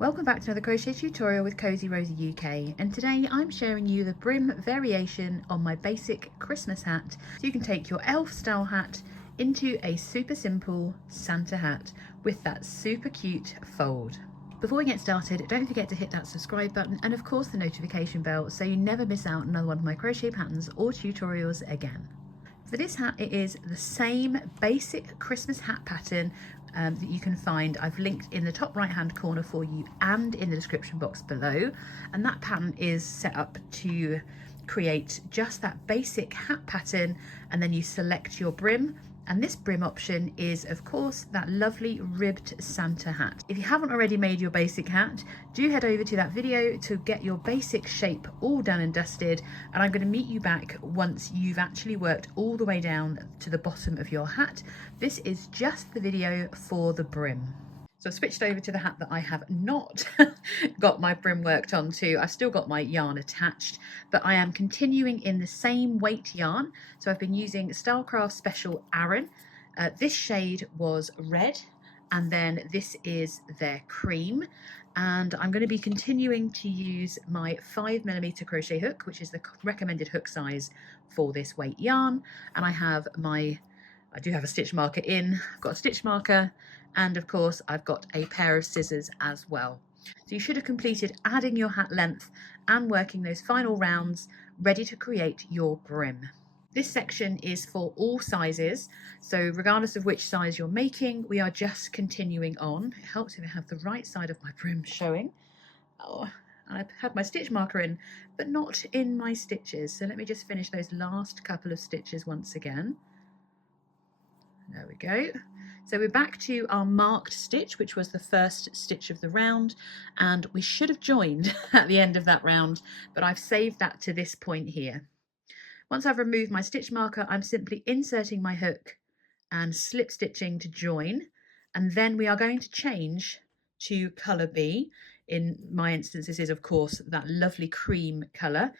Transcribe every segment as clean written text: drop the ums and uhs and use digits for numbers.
Welcome back to another crochet tutorial with Cosy Rosie UK, and today I'm sharing you the brim variation on my basic Christmas hat, so you can take your elf style hat into a super simple Santa hat with that super cute fold. Before we get started, don't forget to hit that subscribe button and of course the notification bell so you never miss out on another one of my crochet patterns or tutorials again. For this hat, it is the same basic Christmas hat pattern that you can find. I've linked in the top right hand corner for you and in the description box below, and that pattern is set up to create just that basic hat pattern, and then you select your brim, and this brim option is of course that lovely ribbed Santa hat. If you haven't already made your basic hat, do head over to that video to get your basic shape all done and dusted, and I'm going to meet you back once you've actually worked all the way down to the bottom of your hat. This is just the video for the brim. So I've switched over to the hat that I have not got my brim worked onto. I've still got my yarn attached, but I am continuing in the same weight yarn. So I've been using Stylecraft Special Aran. This shade was red, and then this is their cream. And I'm going to be continuing to use my 5mm crochet hook, which is the recommended hook size for this weight yarn. And I do have a stitch marker in. I've got a stitch marker, and of course I've got a pair of scissors as well. So you should have completed adding your hat length and working those final rounds, ready to create your brim. This section is for all sizes, so regardless of which size you're making, we are just continuing on. It helps if I have the right side of my brim showing. Oh, I've had my stitch marker in, but not in my stitches. So let me just finish those last couple of stitches once again. There we go. So we're back to our marked stitch, which was the first stitch of the round, and we should have joined at the end of that round, but I've saved that to this point here. Once I've removed my stitch marker, I'm simply inserting my hook and slip stitching to join, and then we are going to change to colour B. In my instance, this is of course that lovely cream colour.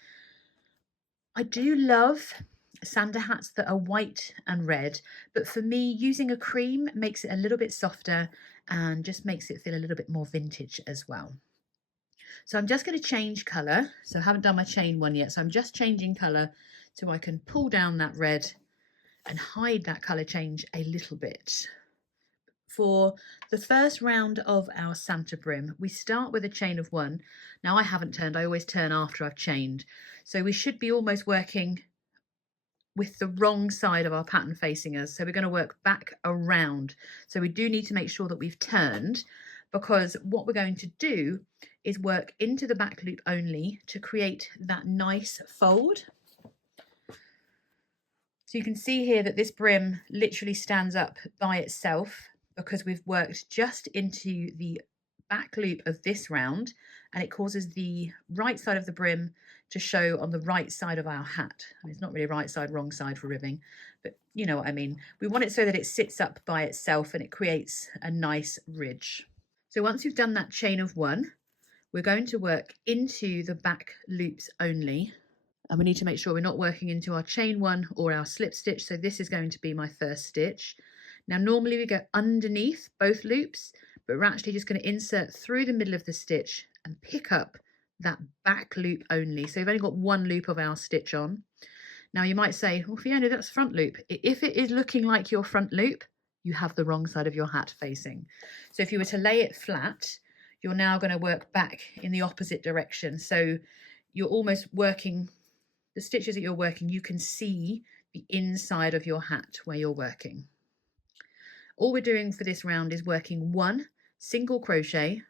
I do love Santa hats that are white and red, but for me using a cream makes it a little bit softer and just makes it feel a little bit more vintage as well. So I'm just going to change colour. So I haven't done my chain one yet, so I'm just changing colour so I can pull down that red and hide that colour change a little bit. For the first round of our Santa brim, we start with a chain of 1. Now I haven't turned, I always turn after I've chained. So we should be almost working with the wrong side of our pattern facing us. So we're going to work back around. So we do need to make sure that we've turned, because what we're going to do is work into the back loop only to create that nice fold. So you can see here that this brim literally stands up by itself because we've worked just into the back loop of this round, and it causes the right side of the brim to show on the right side of our hat. It's not really right side, wrong side for ribbing, but you know what I mean. We want it so that it sits up by itself and it creates a nice ridge. So once you've done that chain of 1, we're going to work into the back loops only. And we need to make sure we're not working into our chain 1 or our slip stitch. So this is going to be my first stitch. Now normally we go underneath both loops, but we're actually just going to insert through the middle of the stitch and pick up that back loop only. So we've only got 1 loop of our stitch on. Now you might say, well, Fiona, that's front loop. If it is looking like your front loop, you have the wrong side of your hat facing. So if you were to lay it flat, you're now going to work back in the opposite direction. So you're almost working, the stitches that you're working, you can see the inside of your hat where you're working. All we're doing for this round is working 1 single crochet,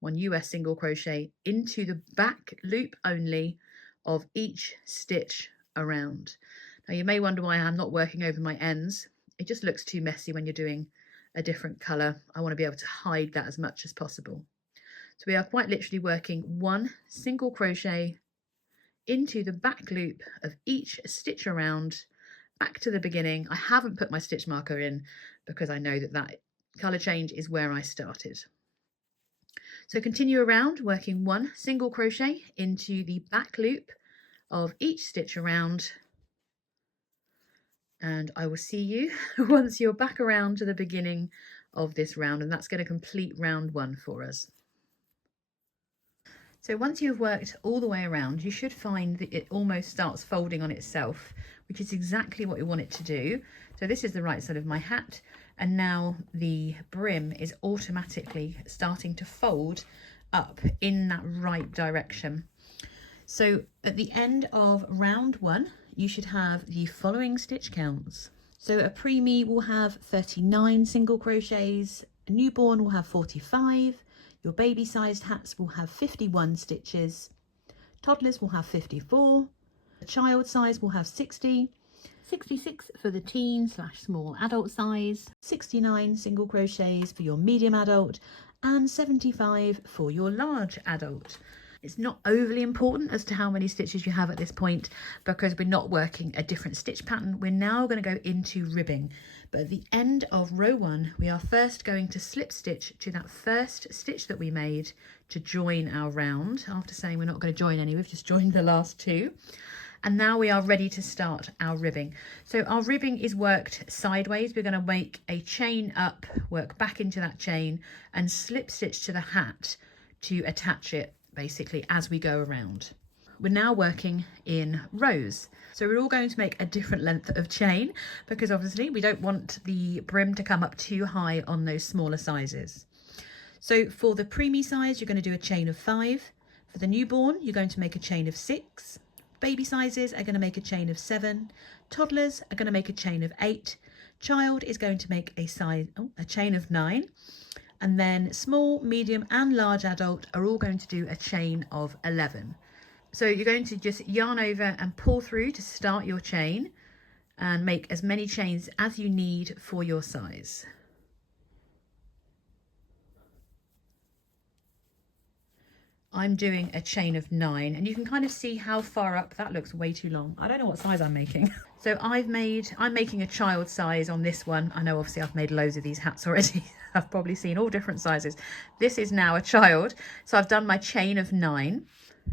1 US single crochet into the back loop only of each stitch around. Now you may wonder why I'm not working over my ends. It just looks too messy when you're doing a different colour. I want to be able to hide that as much as possible. So we are quite literally working 1 single crochet into the back loop of each stitch around, back to the beginning. I haven't put my stitch marker in because I know that that colour change is where I started. So continue around working 1 single crochet into the back loop of each stitch around, and I will see you once you're back around to the beginning of this round, and that's going to complete round 1 for us. So once you've worked all the way around, you should find that it almost starts folding on itself, which is exactly what you want it to do. So this is the right side of my hat, and now the brim is automatically starting to fold up in that right direction. So at the end of round 1, you should have the following stitch counts. So a preemie will have 39 single crochets, a newborn will have 45, your baby sized hats will have 51 stitches, toddlers will have 54, the child size will have 60, 66 for the teen/small adult size, 69 single crochets for your medium adult, and 75 for your large adult. It's not overly important as to how many stitches you have at this point because we're not working a different stitch pattern. We're now going to go into ribbing, but at the end of row 1 we are first going to slip stitch to that first stitch that we made to join our round. After saying we're not going to join any, we've just joined the last 2. And now we are ready to start our ribbing. So our ribbing is worked sideways. We're going to make a chain up, work back into that chain and slip stitch to the hat to attach it basically as we go around. We're now working in rows. So we're all going to make a different length of chain because obviously we don't want the brim to come up too high on those smaller sizes. So for the preemie size, you're going to do a chain of 5. For the newborn, you're going to make a chain of 6. Baby sizes are going to make a chain of 7. Toddlers are going to make a chain of 8. Child is going to make a chain of 9. And then small, medium and large adult are all going to do a chain of 11. So you're going to just yarn over and pull through to start your chain and make as many chains as you need for your size. I'm doing a chain of 9 and you can kind of see how far up. That looks way too long. I don't know what size I'm making. So I'm making a child size on this one. I know obviously I've made loads of these hats already. I've probably seen all different sizes. This is now a child. So I've done my chain of 9.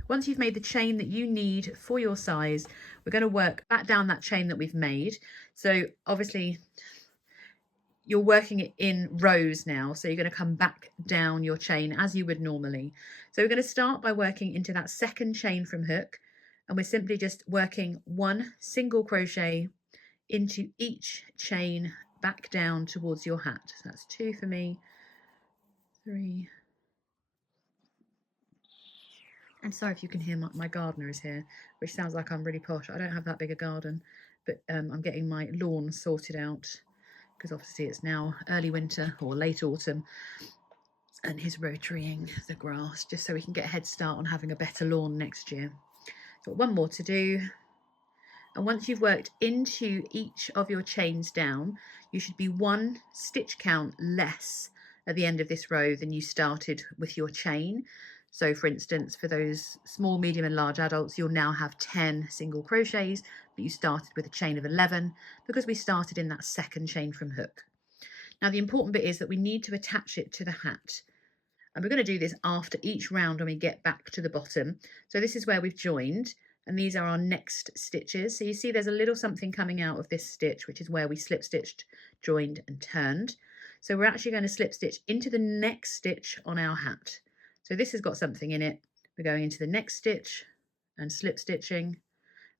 Once you've made the chain that you need for your size, we're going to work back down that chain that we've made. So obviously you're working it in rows now, so you're going to come back down your chain as you would normally. So we're going to start by working into that second chain from hook, and we're simply just working 1 single crochet into each chain back down towards your hat. So that's 2 for me, 3. And sorry if you can hear my gardener is here, which sounds like I'm really posh. I don't have that big a garden, but I'm getting my lawn sorted out, because obviously it's now early winter or late autumn, and he's rotarying the grass just so we can get a head start on having a better lawn next year. Got 1 more to do, and once you've worked into each of your chains down, you should be 1 stitch count less at the end of this row than you started with your chain. So for instance, for those small, medium and large adults, you'll now have 10 single crochets, but you started with a chain of 11 because we started in that second chain from hook. Now the important bit is that we need to attach it to the hat. And we're going to do this after each round when we get back to the bottom. So this is where we've joined, and these are our next stitches. So you see there's a little something coming out of this stitch, which is where we slip stitched, joined and turned. So we're actually going to slip stitch into the next stitch on our hat. So this has got something in it. We're going into the next stitch and slip stitching,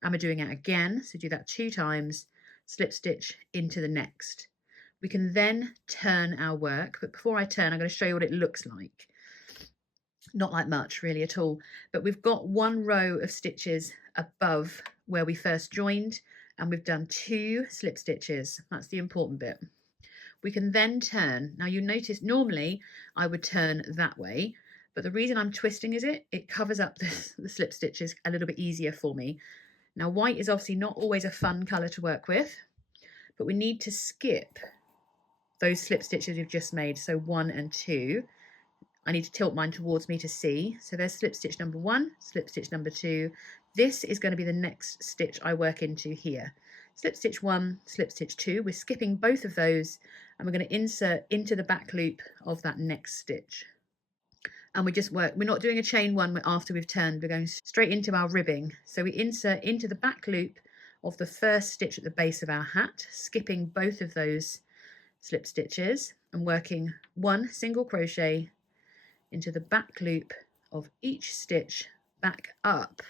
and we're doing it again. So do that 2 times, slip stitch into the next. We can then turn our work, but before I turn, I'm going to show you what it looks like. Not like much really at all, but we've got 1 row of stitches above where we first joined, and we've done 2 slip stitches. That's the important bit. We can then turn. Now you notice normally I would turn that way, but the reason I'm twisting is it covers up the slip stitches a little bit easier for me. Now white is obviously not always a fun colour to work with, but we need to skip those slip stitches we've just made. So 1 and 2. I need to tilt mine towards me to see. So there's slip stitch number 1, slip stitch number 2. This is going to be the next stitch I work into here. Slip stitch 1, slip stitch 2. We're skipping both of those, and we're going to insert into the back loop of that next stitch. And we're not doing a chain 1 after we've turned, we're going straight into our ribbing. So we insert into the back loop of the first stitch at the base of our hat, skipping both of those slip stitches and working 1 single crochet into the back loop of each stitch back up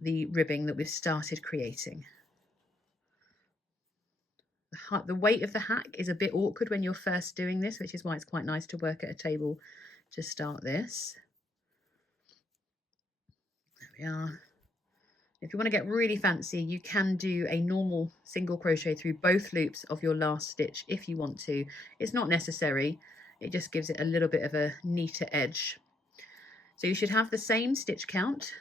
the ribbing that we've started creating. The weight of the hat is a bit awkward when you're first doing this, which is why it's quite nice to work at a table to start this. There we are. If you want to get really fancy, you can do a normal single crochet through both loops of your last stitch if you want to. It's not necessary, it just gives it a little bit of a neater edge. So you should have the same stitch count,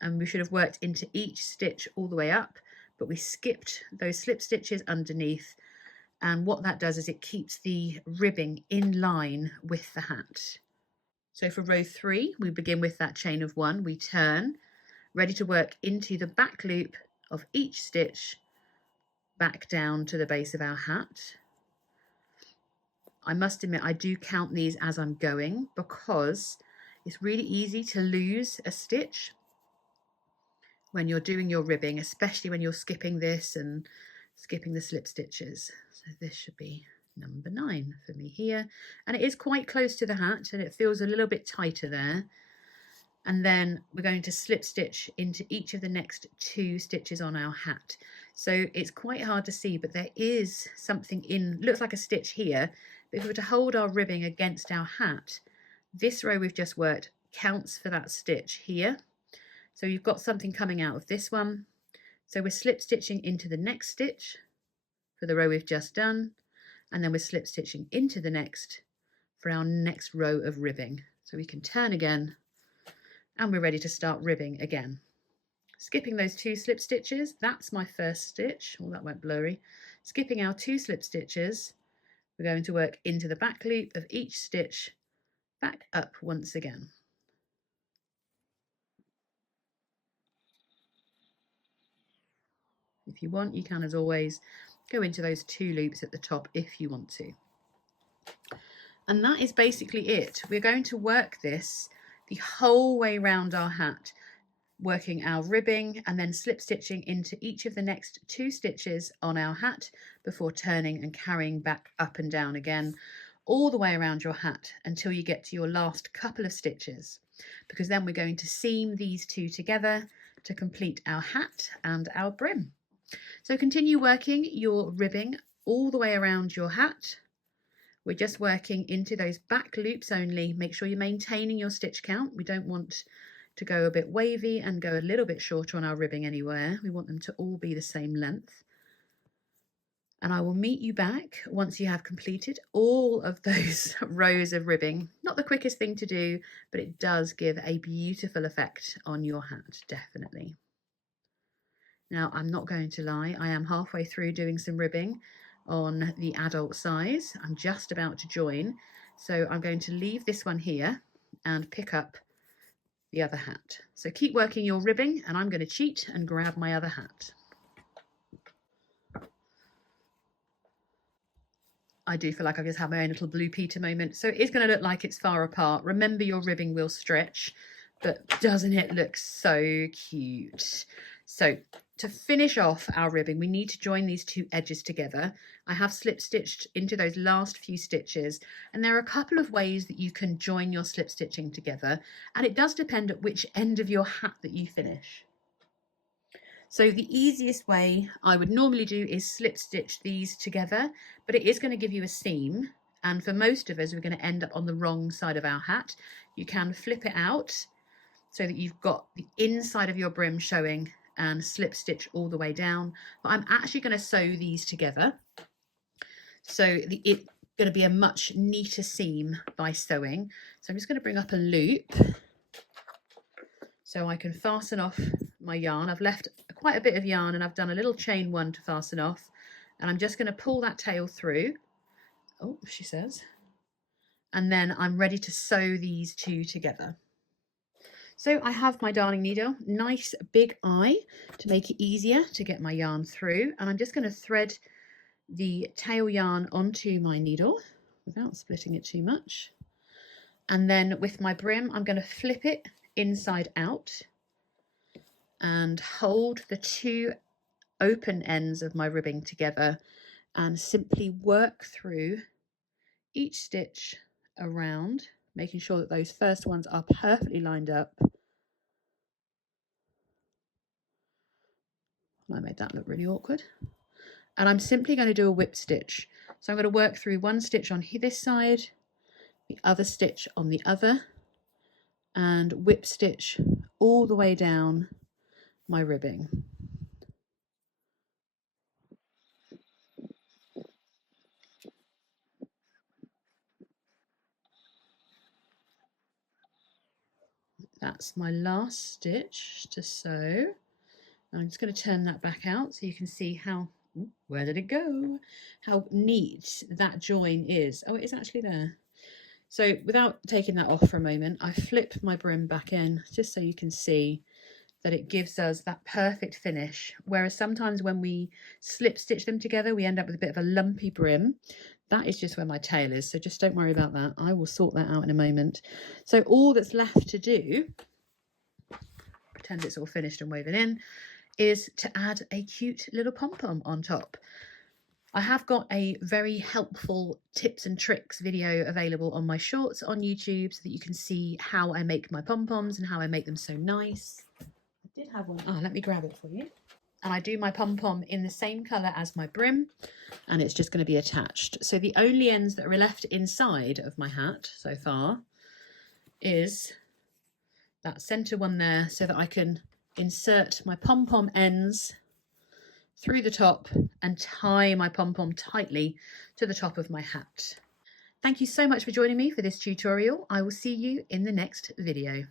and we should have worked into each stitch all the way up, but we skipped those slip stitches underneath, and what that does is it keeps the ribbing in line with the hat. So for row 3, we begin with that chain of 1, we turn, ready to work into the back loop of each stitch back down to the base of our hat. I must admit I do count these as I'm going because it's really easy to lose a stitch when you're doing your ribbing, especially when you're skipping this and skipping the slip stitches. So this should be number 9 for me here, and it is quite close to the hat and it feels a little bit tighter there. And then we're going to slip stitch into each of the next 2 stitches on our hat. So it's quite hard to see, but there is something in, looks like a stitch here, but if we were to hold our ribbing against our hat, this row we've just worked counts for that stitch here. So you've got something coming out of this one. So we're slip stitching into the next stitch for the row we've just done, and then we're slip stitching into the next for our next row of ribbing. So we can turn again, and we're ready to start ribbing again. Skipping those 2 slip stitches, that's my first stitch. Oh, that went blurry. Skipping our 2 slip stitches, we're going to work into the back loop of each stitch, back up once again. If you want, you can, as always, go into those 2 loops at the top if you want to. And that is basically it. We're going to work this the whole way around our hat, working our ribbing and then slip stitching into each of the next 2 stitches on our hat before turning and carrying back up and down again, all the way around your hat until you get to your last couple of stitches, because then we're going to seam these 2 together to complete our hat and our brim. So continue working your ribbing all the way around your hat. We're just working into those back loops only. Make sure you're maintaining your stitch count. We don't want to go a bit wavy and go a little bit shorter on our ribbing anywhere. We want them to all be the same length. And I will meet you back once you have completed all of those rows of ribbing. Not the quickest thing to do, but it does give a beautiful effect on your hat, definitely. Now, I'm not going to lie, I am halfway through doing some ribbing on the adult size. I'm just about to join, so I'm going to leave this one here and pick up the other hat. So keep working your ribbing, and I'm going to cheat and grab my other hat. I do feel like I've just had my own little Blue Peter moment. So it is going to look like it's far apart. Remember, your ribbing will stretch, but doesn't it look so cute? So to finish off our ribbing, we need to join these 2 edges together. I have slip stitched into those last few stitches, and there are a couple of ways that you can join your slip stitching together, and it does depend at which end of your hat that you finish. So the easiest way I would normally do is slip stitch these together, but it is going to give you a seam, and for most of us we're going to end up on the wrong side of our hat. You can flip it out so that you've got the inside of your brim showing and slip stitch all the way down, but I'm actually going to sew these together, so it's going to be a much neater seam by sewing. So I'm just going to bring up a loop so I can fasten off my yarn. I've left quite a bit of yarn and I've done a little chain 1 to fasten off, and I'm just going to pull that tail through. Oh, she says, and then I'm ready to sew these 2 together. So I have my darning needle, nice big eye to make it easier to get my yarn through, and I'm just going to thread the tail yarn onto my needle without splitting it too much. And then with my brim, I'm going to flip it inside out and hold the 2 open ends of my ribbing together and simply work through each stitch around making sure that those first ones are perfectly lined up. I made that look really awkward. And I'm simply going to do a whip stitch. So I'm going to work through one stitch on this side, the other stitch on the other, and whip stitch all the way down my ribbing. That's my last stitch to sew. I'm just going to turn that back out so you can see how, where did it go? How neat that join is. Oh, it is actually there. So without taking that off for a moment, I flip my brim back in just so you can see that it gives us that perfect finish. Whereas sometimes when we slip stitch them together, we end up with a bit of a lumpy brim. That is just where my tail is, so just don't worry about that. I will sort that out in a moment. So all that's left to do, pretend it's all finished and woven in, is to add a cute little pom-pom on top. I have got a very helpful tips and tricks video available on my shorts on YouTube so that you can see how I make my pom-poms and how I make them so nice. I did have one. Oh, let me grab it for you. And I do my pom-pom in the same colour as my brim, and it's just going to be attached. So the only ends that are left inside of my hat so far is that centre one there, so that I can insert my pom-pom ends through the top and tie my pom-pom tightly to the top of my hat. Thank you so much for joining me for this tutorial. I will see you in the next video.